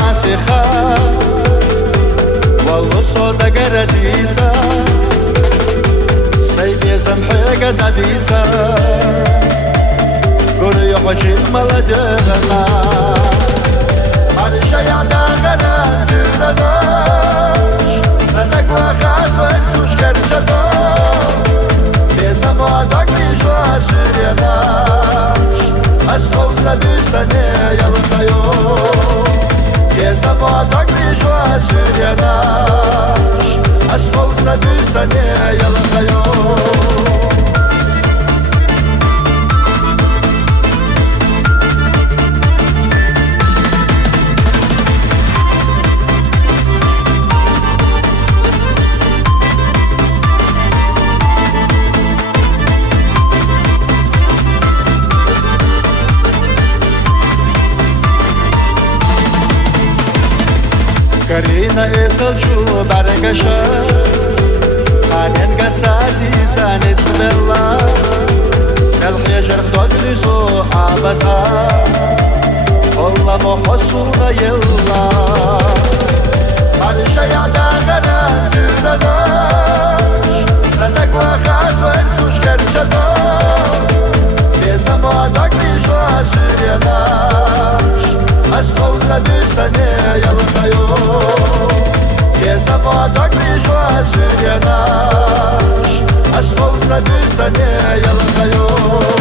حاسخا والله صوت قرديتا سيدي زمحي قداديتا قولي حجي ملدغنا معلش يا داغنا دوناش سنك وخاف ورزوش كرشتو بيزما داكلي جوا سورياناش أستو سبي سنة يلقيو بيزما داكلي جوا سورياناش أستو سبي سنة يلقيو Karina esalcu bargasha Qanen qasadi sanis bella Kalqiya jarq todrisu habasa Allah muhassuna yalla Malisha yada gana dünadash Sanak wa khat wa entush karchado Bezama dakli jwa suryadash Asqaw sabi sane yalqayo Bezama dakli jwa suryadash Asqaw sabi sane yalqayo